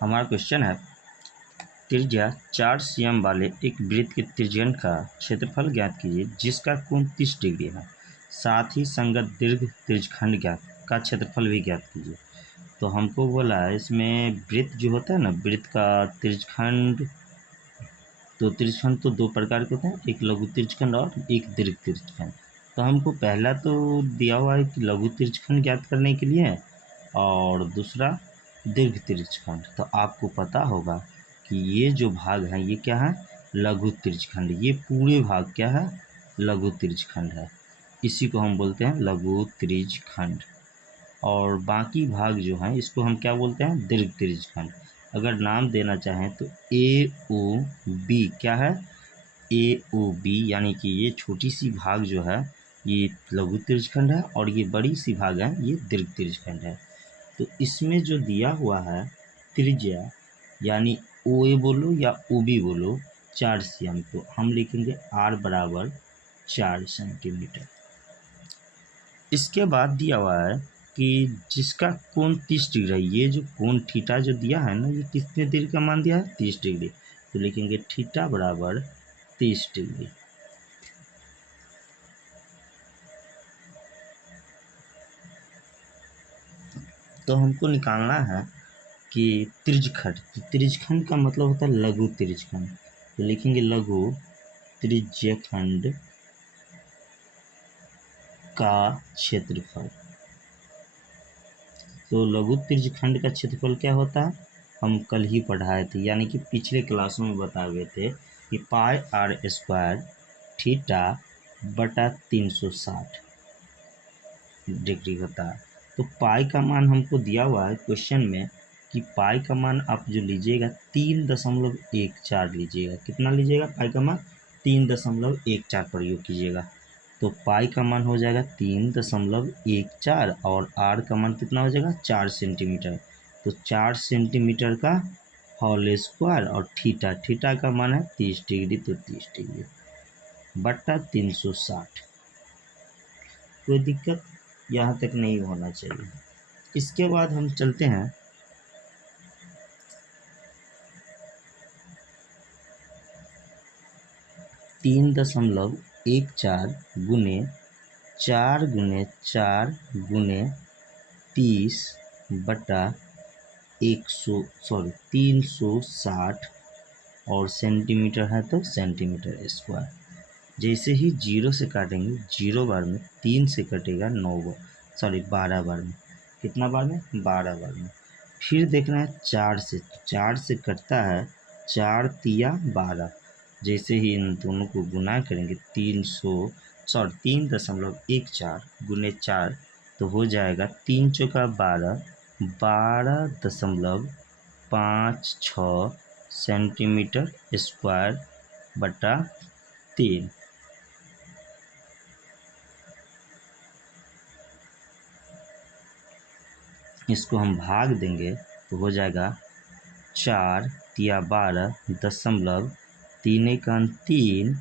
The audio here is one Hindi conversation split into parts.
हमारा क्वेश्चन है त्रिज्या 4 cm वाले एक वृत्त के त्रिज्यन का क्षेत्रफल ज्ञात कीजिए जिसका कोण 30 डिग्री है। साथ ही संगत दीर्घ त्रिज्यखंड ज्ञात का क्षेत्रफल भी ज्ञात कीजिए। तो हमको बोला है इसमें वृत्त जो होता है ना, वृत्त का त्रिज्यखंड, तो त्रिज्यखंड तो दो प्रकार के होते हैं, एक लघु त्रिज्यखंड और एक दीर्घ त्रिज्यखंड। तो हमको पहला तो दिया हुआ है कि लघु त्रिज्यखंड ज्ञात करने के लिए, और दूसरा दीर्घ त्रिज्यखंड। तो आपको पता होगा कि ये जो भाग है ये क्या है, लघु त्रिज्यखंड। ये पूरे भाग क्या है, लघु त्रिज्यखंड है। इसी को हम बोलते हैं लघु त्रिज्यखंड। और बाकी भाग जो हैं इसको हम क्या बोलते हैं, दीर्घ त्रिज्यखंड। अगर नाम देना चाहें तो ए ओ बी क्या है, ए ओ बी, यानी कि ये छोटी सी भाग जो है ये लघु त्रिज्यखंड है और ये बड़ी सी भाग है ये दीर्घ त्रिज्यखंड है। तो इसमें जो दिया हुआ है त्रिज्या, यानी ओ ए बोलो या ओ बी बोलो, 4 cm, तो हम लिखेंगे r बराबर 4 सेंटीमीटर। इसके बाद दिया हुआ है कि जिसका कोण 30 डिग्री है। ये जो कोण थीटा जो दिया है ना, ये कितने डिग्री का मान दिया है, 30 डिग्री। तो लिखेंगे थीटा बराबर 30 डिग्री। तो हमको निकालना है कि त्रिज्यखंड, तो त्रिज्यखंड का मतलब होता है लघु त्रिज्यखंड। तो लिखेंगे लघु त्रिज्यखंड का क्षेत्रफल। तो लघु त्रिज्यखंड का क्षेत्रफल क्या होता है, हम कल ही पढ़ाए थे, यानी कि पिछले क्लासों में बता गए थे कि पाई आर स्क्वायर थीटा बटा 360 डिग्री होता है। तो पाई का मान हमको दिया हुआ है क्वेश्चन में कि पाई का मान आप जो लीजिएगा 3.14 लीजिएगा। कितना लीजिएगा, पाई का मान 3.14 प्रयोग कीजिएगा। तो पाई का मान हो जाएगा 3.14 और आर का मान कितना हो जाएगा, 4 सेंटीमीटर। तो 4 सेंटीमीटर का होल स्क्वायर और थीटा, थीटा का मान है 30 डिग्री, तो 30 डिग्री बटा 360। कोई दिक्कत यहाँ तक नहीं होना चाहिए। इसके बाद हम चलते हैं 3.14 गुने 4 गुने 4 गुने 30 बटा 360 और सेंटीमीटर है तो सेंटीमीटर स्क्वायर। जैसे ही जीरो से काटेंगे, जीरो बार में 3 से कटेगा 12 बार में। कितना बार में, 12 बार में। फिर देखना है 4 से, 4 से कटता है 4 तिया 12। जैसे ही इन दोनों को गुना करेंगे 3.14 गुने 4, तो हो जाएगा 3 चौका 12, 12.56 सेंटीमीटर स्क्वायर बटा 3। इसको हम भाग देंगे तो हो जाएगा 4 तिया 12.3 3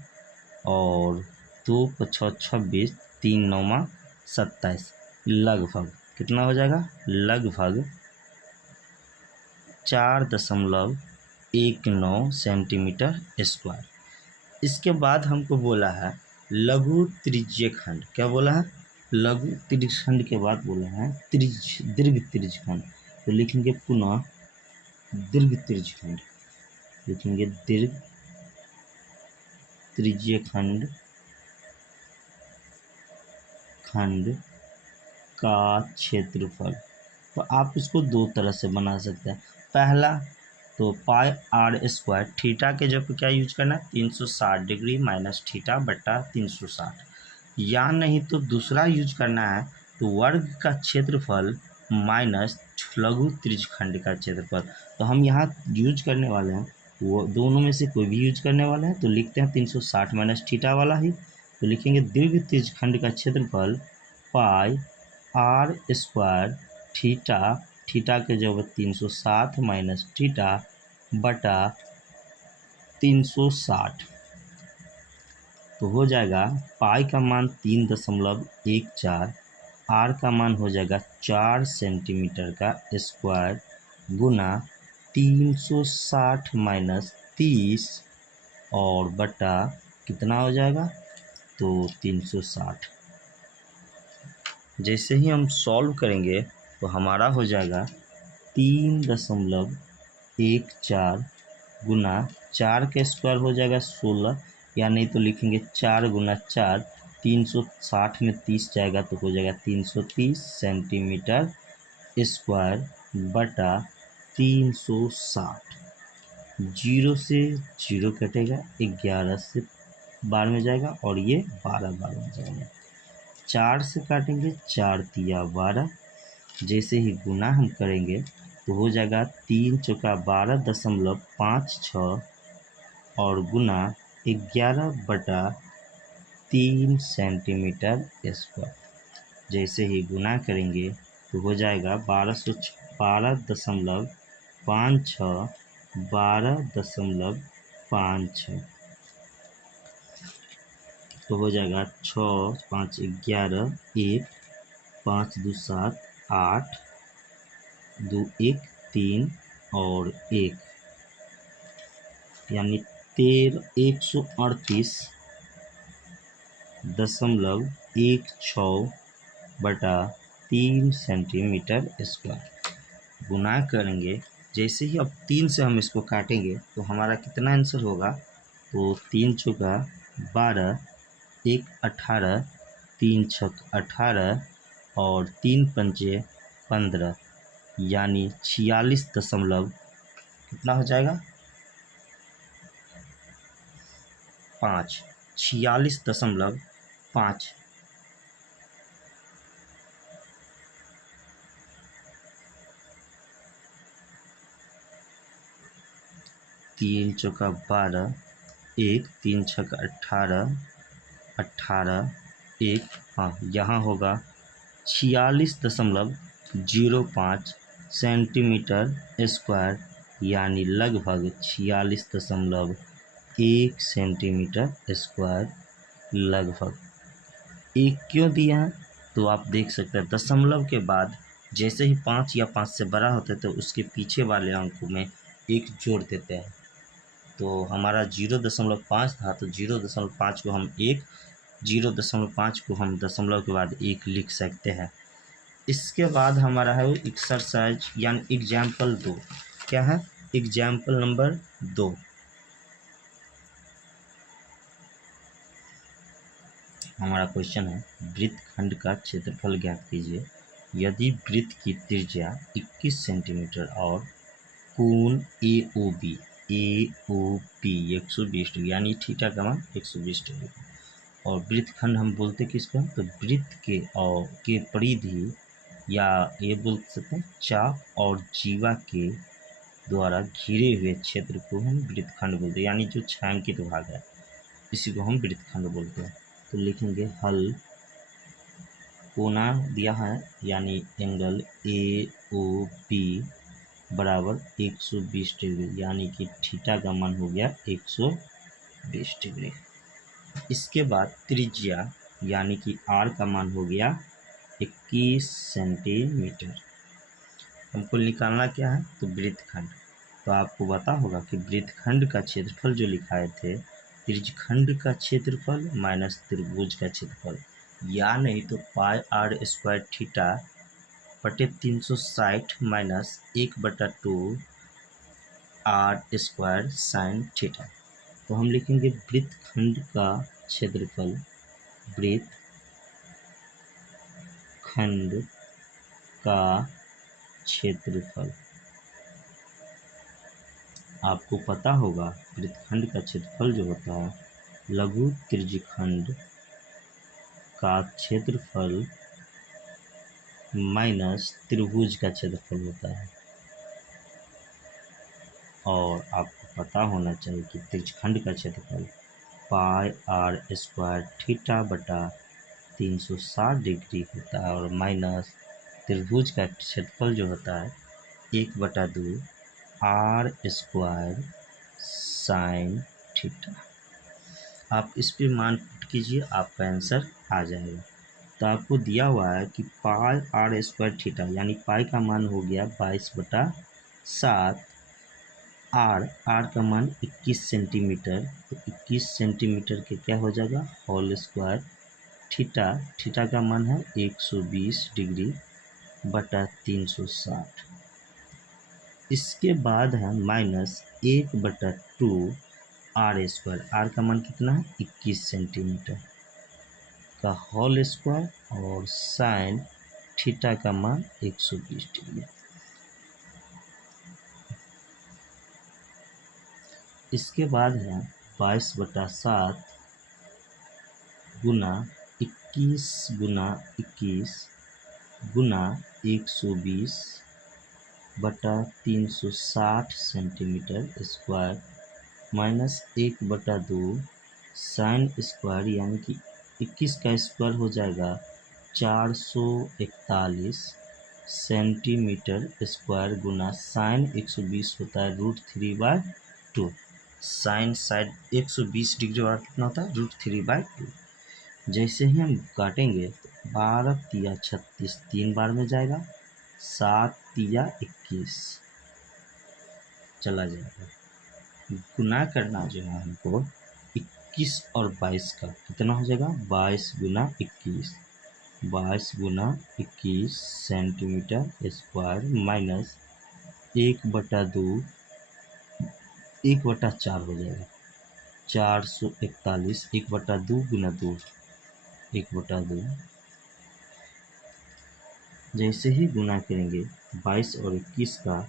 और 2 5 26, 3 9 27, लगभग कितना हो जाएगा, लगभग 4.19 सेंटीमीटर स्क्वायर। इसके बाद हमको बोला है लघु त्रिज्यखंड। क्या बोला है, लघु त्रिज्यखंड के बाद बोला है दीर्घ त्रिज्यखंड। तो लिखेंगे पुनः दीर्घ त्रिज्यखंड, लिखेंगे दीर्घ त्रिज्यखंड खंड का क्षेत्रफल। तो आप इसको दो तरह से बना सकते हैं। पहला तो पाई आर स्क्वायर, थीटा के जब क्या यूज करना है, 360 डिग्री माइनस थीटा बटा 360, या नहीं तो दूसरा यूज करना है तो वर्ग का क्षेत्रफल माइनस लघु त्रिज्यखंड का क्षेत्रफल। तो हम यहाँ यूज करने वाले हैं वो दोनों में से कोई भी यूज करने वाले हैं। तो लिखते हैं 360 माइनस थीटा वाला ही। तो लिखेंगे दीर्घ त्रिज्यखंड का क्षेत्रफल पाई आर स्क्वायर थीटा, थीटा के जगह 360 माइनस थीटा बटा 360। तो हो जाएगा पाई का मान 3.14, आर का मान हो जाएगा 4 सेंटीमीटर का स्क्वायर गुना 360 माइनस 30 और बटा कितना हो जाएगा, तो 360। जैसे ही हम सॉल्व करेंगे तो हमारा हो जाएगा 3.14 गुना 4 का स्क्वायर हो जाएगा 16, या नहीं तो लिखेंगे 4 गुना 4, 360 में 30 जाएगा तो हो जाएगा 330 सेंटीमीटर स्क्वायर बटा 360। जीरो से जीरो कटेगा, 11 से बार में जाएगा और ये 12 बार में जाएगा। 4 से काटेंगे, 4 तिया 12। जैसे ही गुना हम करेंगे तो हो जाएगा 3 चौका 12.56 और गुना 11/3 सेंटीमीटर स्क्वायर। जैसे ही गुना करेंगे तो हो जाएगा 12.56 12.56 तो हो जाएगा 6 5 11 1 5 2 7 8 2 1 3 और 1 यानी 138.16 बटा 3 सेंटीमीटर स्क्वायर। गुना करेंगे, जैसे ही अब 3 से हम इसको काटेंगे तो हमारा कितना आंसर होगा, तो 3 चौका 12 1 18 3 छक 18 और 3 पंचे 15 यानी 46 दशमलव कितना हो जाएगा 5, 46.5। 3 चौका 12 1 3 छक 18 18 1, हाँ यहाँ होगा 46.05 सेंटीमीटर स्क्वायर यानी लगभग 46.1 सेंटीमीटर स्क्वायर लगभग। एक क्यों दिया है, तो आप देख सकते हैं दशमलव के बाद जैसे ही 5 या 5 से बड़ा होता है तो उसके पीछे वाले अंकों में एक जोड़ देते हैं। तो हमारा 0.5 था तो 0.5 को हम 1, 0.5 को हम दशमलव के बाद 1 लिख सकते हैं। इसके बाद हमारा है वो एक्सरसाइज यानी एग्जाम्पल 2। क्या है, एग्जाम्पल नंबर 2। हमारा क्वेश्चन है वृत्तखंड का क्षेत्रफल ज्ञात कीजिए। यदि वृत्त की त्रिज्या 21 सेंटीमीटर और कोण AOB 120 डिग्री यानी थीटा का मान 120 डिग्री और वृत्तखंड हम बोलते किसको, तो वृत्त के परिधि या ये बोल सकते हैं चाप और जीवा के द्वारा घिरे हुए क्षेत्र को हम वृत्तखंड बोलते हैं, यानी जो छायांकित भाग है इसी को हम वृत्तखंड बोलते हैं। तो लिखेंगे हल कोना दिया है यानी एंगल AOB बराबर 120 डिग्री यानी कि थीटा का मान हो गया 120 डिग्री। इसके बाद त्रिज्या यानी कि R का मान हो गया 21 सेंटीमीटर। हमको निकालना क्या है, तो वृत्तखंड। तो आपको पता होगा कि वृत्तखंड का क्षेत्रफल जो लिखाए थे त्रिज्यखंड का क्षेत्रफल माइनस त्रिभुज का क्षेत्रफल, या नहीं तो पाई आर स्क्वायर थीटा बटे 360 minus 1/2 r square sine theta. तो हम लिखेंगे वृत्तखंड का क्षेत्रफल, वृत्तखंड का क्षेत्रफल। आपको पता होगा वृत्तखंड का क्षेत्रफल जो होता है लघु त्रिज्यखंड का क्षेत्रफल माइनस त्रिभुज का क्षेत्रफल होता है। और आपको पता होना चाहिए कि त्रिज्यखंड का क्षेत्रफल पाई आर स्क्वायर थीटा बटा 360 डिग्री होता है और माइनस त्रिभुज का क्षेत्रफल जो होता है 1/2 आर स्क्वायर साइन थीटा। आप इस पे मान पुट कीजिए, आपका आंसर आ जाएगा। तो आपको दिया हुआ है कि पाई आर स्क्वायर थीटा यानी पाई का मान हो गया 22/7 आर का मान 21 सेंटीमीटर, तो 21 सेंटीमीटर के क्या हो जाएगा होल स्क्वायर। थीटा का मान है 120 डिग्री बटा 360। इसके बाद है माइनस 1/2 आर स्क्वायर। आर का मान कितना है 21 सेंटीमीटर का होल स्क्वायर और साइन थीटा का मान 120 डिग्री। इसके बाद है 22/7 गुना 21 गुना 21 गुना 120 बटा 360 centimetre square minus 1/2 sine square, यानी कि 21 का स्क्वायर हो जाएगा 441 सेंटीमीटर स्क्वायर गुना साइन 120 होता है √3/2। साइन साइड 120 डिग्री वाला कितना होता है √3/2। जैसे ही हम काटेंगे तो 12 तिया 36 3 बार में जाएगा, 7 तिया 21 चला जाएगा। गुना करना जो है हमको 21 और 22 का कितना हो जाएगा 22 गुना 21, 22 गुना 21 सेंटीमीटर स्क्वायर माइनस 1/2 1/4 हो जाएगा 441 1/2 गुना 2 1/2। जैसे ही गुना करेंगे 22 और 21 का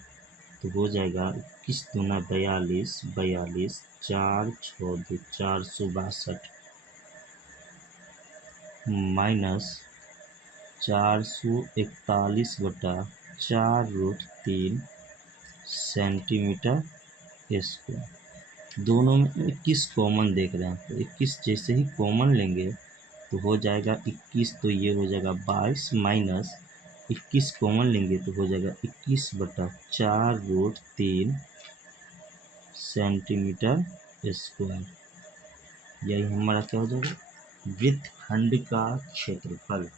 तो हो जाएगा 21 दूना 42 42 4 6 2 462 माइनस 441/4√3 सेंटीमीटर स्क्वायर। दोनों में 21 कॉमन देख रहे हैं, तो 21 जैसे ही कॉमन लेंगे तो हो जाएगा 21, तो ये हो जाएगा 22 माइनस 21 कॉमन लेंगे तो हो जाएगा 21/4√3 सेंटीमीटर स्क्वायर। यही हमारा क्या हो जाएगा वृत्तखंड का क्षेत्रफल।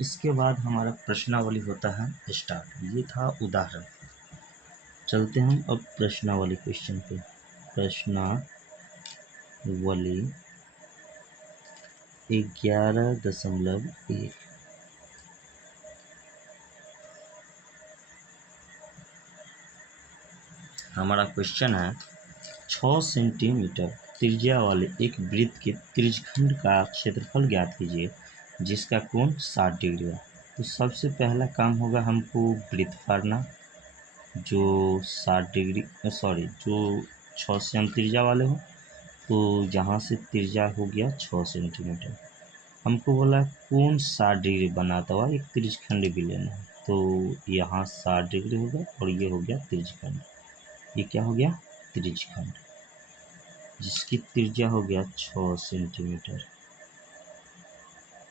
इसके बाद हमारा प्रश्नावली होता है स्टार्ट। ये था उदाहरण। चलते हम अब प्रश्नावली क्वेश्चन पे। प्रश्नावली 11.1 हमारा क्वेश्चन है 6 सेंटीमीटर त्रिज्या वाले एक वृत्त के त्रिज्यखंड का क्षेत्रफल ज्ञात कीजिए जिसका कोण 60 डिग्री है। तो सबसे पहला काम होगा हमको वृत्त फाड़ना जो 60 डिग्री जो 6 से हम त्रिज्या वाले हो, तो यहाँ से त्रिज्या हो गया 6 सेंटीमीटर। हमको बोला कोण 60 डिग्री बनाता हुआ एक त्रिज्यखंड भी लेना है, तो यहाँ 60 डिग्री हो गया और ये हो गया त्रिज्यखंड। ये क्या हो गया त्रिज्यखंड जिसकी त्रिज्या हो गया 6 सेंटीमीटर।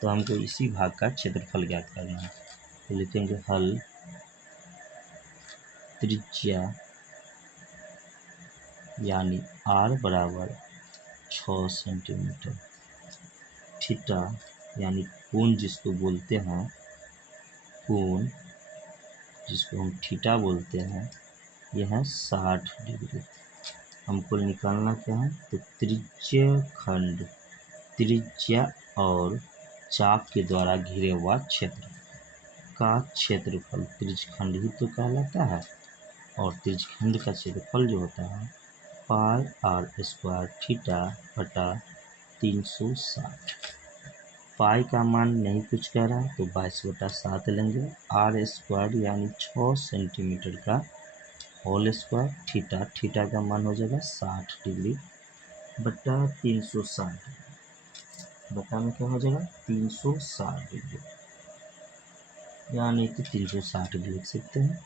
तो हमको इसी भाग का क्षेत्रफल ज्ञात करना है, तो लिखेंगे हल त्रिज्या यानी r बराबर 6 सेंटीमीटर, थीटा यानी कोण जिसको बोलते हैं कोण जिसको हम थीटा बोलते हैं यह है 60 डिग्री। हमको निकालना क्या है तो त्रिज्यखंड त्रिज्या और चाप के द्वारा घिरे हुआ क्षेत्र का क्षेत्रफल त्रिज्यखंड ही तो कहलाता है, और त्रिज्यखंड का क्षेत्रफल जो होता है पाई r स्क्वायर थीटा बटा 360। पाई का मान नहीं कुछ कह रहा है तो 22/7 लेंगे। r स्क्वायर यानी 6 सेंटीमीटर का होल स्क्वायर थीटा का मान हो जाएगा 60 डिग्री बटा 360 बटा में क्या हो जाएगा 360 डिग्री, यानी कि 360 भी लिख सकते हैं।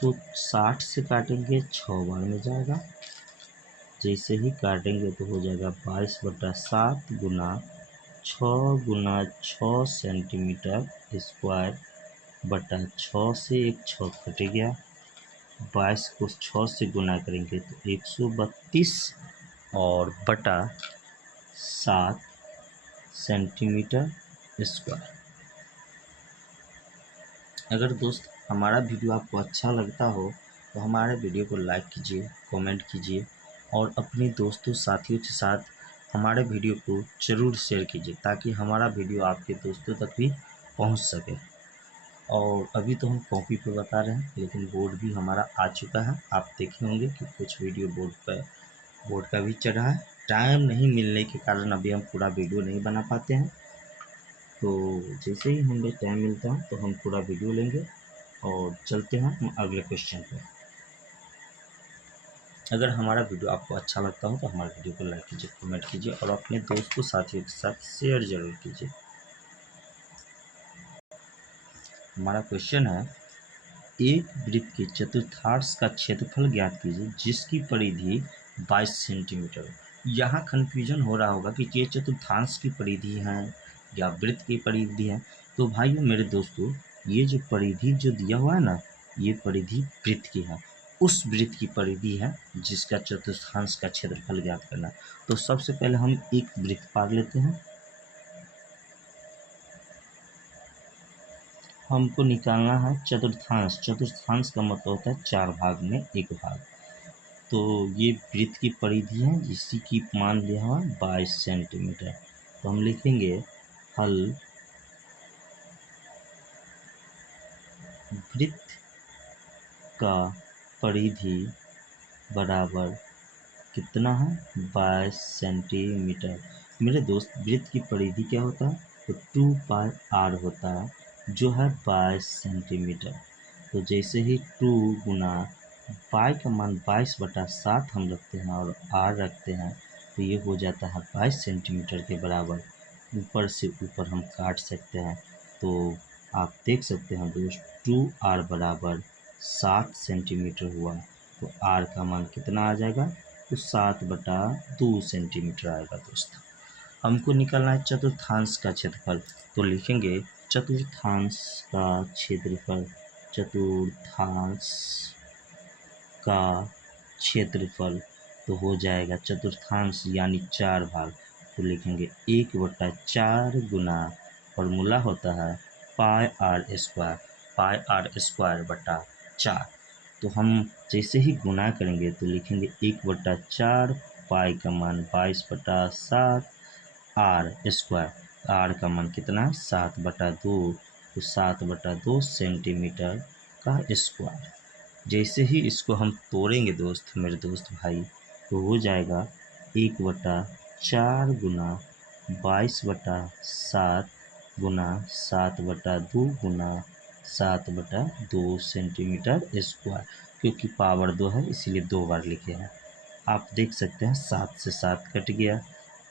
तो 60 से काटेंगे 6 बार में जाएगा, जैसे ही काटेंगे तो हो जाएगा 22/7 गुना 6 गुना 6 सेंटीमीटर स्क्वायर बटा 6 से एक 6 कट गया, 22 को 6 से गुना करेंगे तो 132 और बटा 7 सेंटीमीटर स्क्वायर। अगर दोस्त हमारा वीडियो आपको अच्छा लगता हो तो हमारे वीडियो को लाइक कीजिए, कमेंट कीजिए और अपने दोस्तों साथियों के साथ हमारे वीडियो को ज़रूर शेयर कीजिए ताकि हमारा वीडियो आपके दोस्तों तक भी पहुंच सके। और अभी तो हम कॉपी पे बता रहे हैं लेकिन बोर्ड भी हमारा आ चुका है। आप देखे होंगे कि कुछ वीडियो बोर्ड का भी चढ़ा है। टाइम नहीं मिलने के कारण अभी हम पूरा वीडियो नहीं बना पाते हैं, तो जैसे ही हमें टाइम मिलता है तो हम पूरा वीडियो लेंगे। और चलते हैं हम अगले क्वेश्चन पे। अगर हमारा वीडियो आपको अच्छा लगता हो तो हमारे वीडियो को लाइक कीजिए, कमेंट कीजिए और अपने दोस्तों साथियों के साथ शेयर जरूर कीजिए। हमारा क्वेश्चन है, एक वृत्त के चतुर्थांश का क्षेत्रफल ज्ञात कीजिए जिसकी परिधि 22 सेंटीमीटर। यहाँ कन्फ्यूजन हो रहा होगा कि ये चतुर्थांश की परिधि है या वृत्त की परिधि है। तो भाइयों मेरे दोस्तों, ये जो परिधि जो दिया हुआ है ना, ये परिधि वृत्त की है। उस वृत्त की परिधि है जिसका चतुर्थांश का क्षेत्रफल ज्ञात करना। तो सबसे पहले हम एक वृत्त पार लेते हैं। हमको निकालना है चतुर्थांश। चतुर्थांश का मतलब होता है 4 भाग में 1 भाग। तो ये वृत्त की परिधि है जिसकी की मान लिया हुआ 22 सेंटीमीटर। तो हम लिखेंगे हल वृत्त का परिधि बराबर कितना है, 22 सेंटीमीटर। मेरे दोस्त, वृत्त की परिधि क्या होता है, तो 2πr होता है जो है 22 सेंटीमीटर। तो जैसे ही 2 गुना पाई का मान 22/7 हम रखते हैं और आर रखते हैं तो ये हो जाता है 22 सेंटीमीटर के बराबर। ऊपर से ऊपर हम काट सकते हैं। तो आप देख सकते हैं दोस्त, 2r बराबर 7 सेंटीमीटर हुआ। तो r का मान कितना आ जाएगा, तो 7/2 सेंटीमीटर आएगा दोस्त। हमको निकालना है चतुर्थांश का क्षेत्रफल। तो लिखेंगे चतुर्थांश का क्षेत्रफल। चतुर्थांश का क्षेत्रफल तो हो जाएगा चतुर्थांश यानी 4 भाग। तो लिखेंगे 1/4 गुना फॉर्मूला होता है pi r square. Pi r square बटा 4। तो हम जैसे ही गुना करेंगे तो लिखेंगे 1/4 पाई का मान 22/7 आर स्क्वायर। आर का मान कितना है, 7/2। तो 7/2 सेंटीमीटर का स्क्वायर। जैसे ही इसको हम तोड़ेंगे दोस्त, मेरे दोस्त भाई, तो हो जाएगा 1/4 गुना 22/7 गुना 7/2 गुना 7/2 सेंटीमीटर स्क्वायर। क्योंकि पावर 2 है इसीलिए 2 बार लिखे हैं। आप देख सकते हैं 7 से 7 कट गया,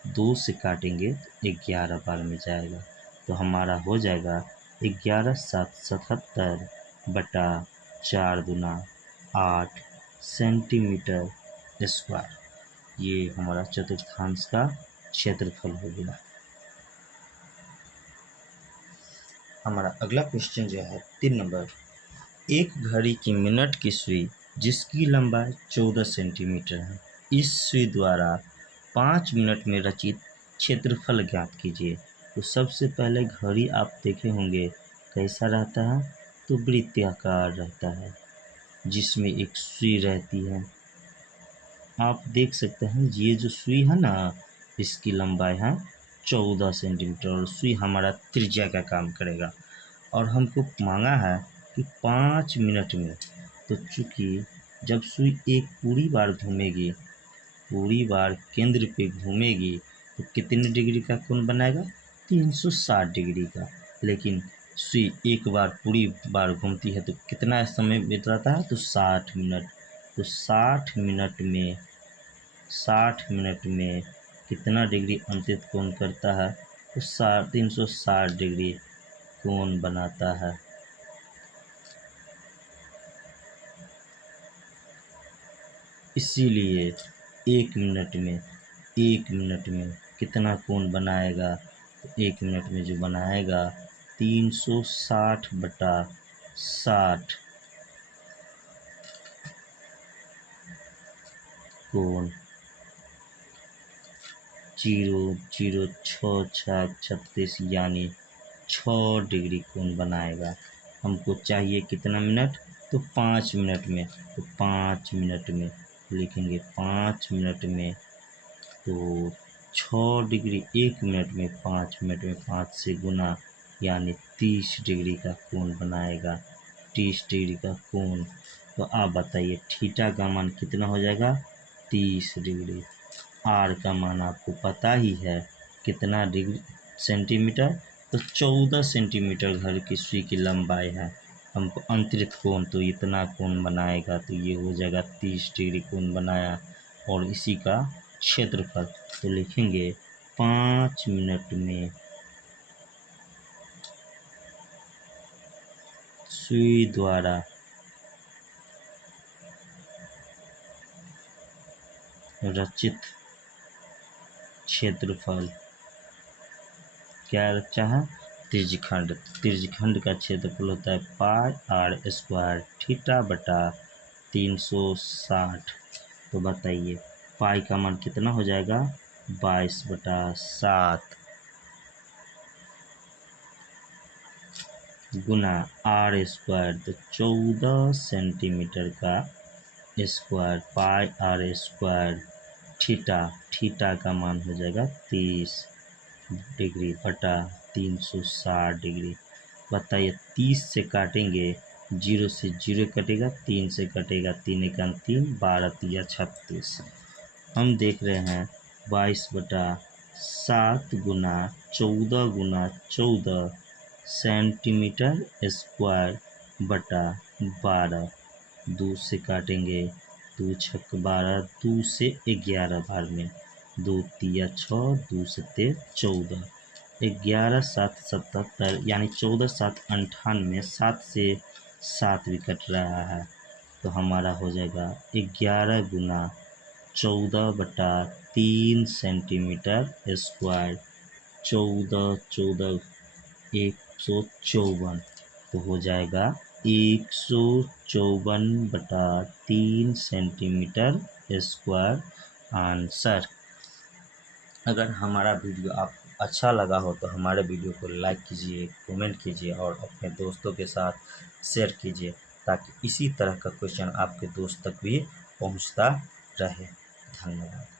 2 से काटेंगे तो 11 बार में जाएगा। तो हमारा हो जाएगा 11/777/4 सेंटीमीटर स्क्वायर। ये हमारा चतुर्थांश का क्षेत्रफल हो गया। हमारा अगला क्वेश्चन जो है 3 नंबर, एक घड़ी की मिनट की सुई जिसकी लंबाई 14 सेंटीमीटर है, इस सुई द्वारा 5 मिनट में रचित क्षेत्रफल ज्ञात कीजिए। तो सबसे पहले घड़ी आप देखे होंगे कैसा रहता है, तो वृत्ताकार रहता है जिसमें एक सुई रहती है। आप देख सकते हैं ये जो सुई है ना, इसकी लंबाई है 14 सेंटीमीटर और सुई हमारा त्रिज्या का काम करेगा। और हमको मांगा है कि 5 मिनट में। तो चूँकि जब सुई एक पूरी बार घूमेगी, पूरी बार केंद्र पे घूमेगी तो कितने डिग्री का कोण बनाएगा, 360 डिग्री का। लेकिन सुई एक बार पूरी बार घूमती है तो कितना समय बिताता है, तो 60 मिनट। तो 60 मिनट में कितना डिग्री अंतित कोण करता है, तो 360 डिग्री कोण बनाता है। इसीलिए एक मिनट में कितना कोण बनाएगा, तो 1 मिनट में जो बनाएगा 360/60 कोण 0.0636 यानी 6 डिग्री कोण बनाएगा। हमको चाहिए कितना मिनट, तो 5 मिनट में। तो 5 मिनट में लिखेंगे, 5 मिनट में तो 6 डिग्री 1 मिनट में, 5 मिनट में 5 से गुना यानी 30 डिग्री का कोण बनाएगा, 30 डिग्री का कोण। तो आप बताइए थीटा का मान कितना हो जाएगा, 30 डिग्री। आर का मान आपको पता ही है कितना डिग्री सेंटीमीटर, तो 14 सेंटीमीटर घर की सुई की लंबाई है। हमको अंतरित कोण तो इतना कोण बनाएगा, तो ये हो जाएगा 30 डिग्री कोण बनाया। और इसी का क्षेत्रफल तो लिखेंगे 5 मिनट में सुई द्वारा रचित क्षेत्रफल, क्या रचा है, त्रिज्यखंड। त्रिज्यखंड का क्षेत्रफल होता है पाई आर स्क्वायर थीटा बटा 360। तो बताइए पाई का मान कितना हो जाएगा, 22/7 गुना आर स्क्वायर, तो 14 सेंटीमीटर का square, pi r square theta, theta का मान हो जाएगा 30 डिग्री बटा 360 डिग्री। बताइए 30 से काटेंगे, 0 से 0 कटेगा, 3 से कटेगा, 3 एकम 3, 12 तिया 36। हम देख रहे हैं 22/7 गुना 14 सेंटीमीटर स्क्वायर बटा 12। 2 से काटेंगे, 2 छक 12, 2 से 11 बार में, 2 तिया 6, 2 सत्ते 14, 11 7 77 यानी 14 7 98, 7 से 7 भी कट रहा है, तो हमारा हो जाएगा 11 गुना 14/3 सेंटीमीटर स्क्वायर, 14 154, तो हो जाएगा 154/3 सेंटीमीटर स्क्वायर आंसर। अगर हमारा वीडियो आपको अच्छा लगा हो तो हमारे वीडियो को लाइक कीजिए, कमेंट कीजिए और अपने दोस्तों के साथ शेयर कीजिए, ताकि इसी तरह का क्वेश्चन आपके दोस्त तक भी पहुंचता रहे। धन्यवाद।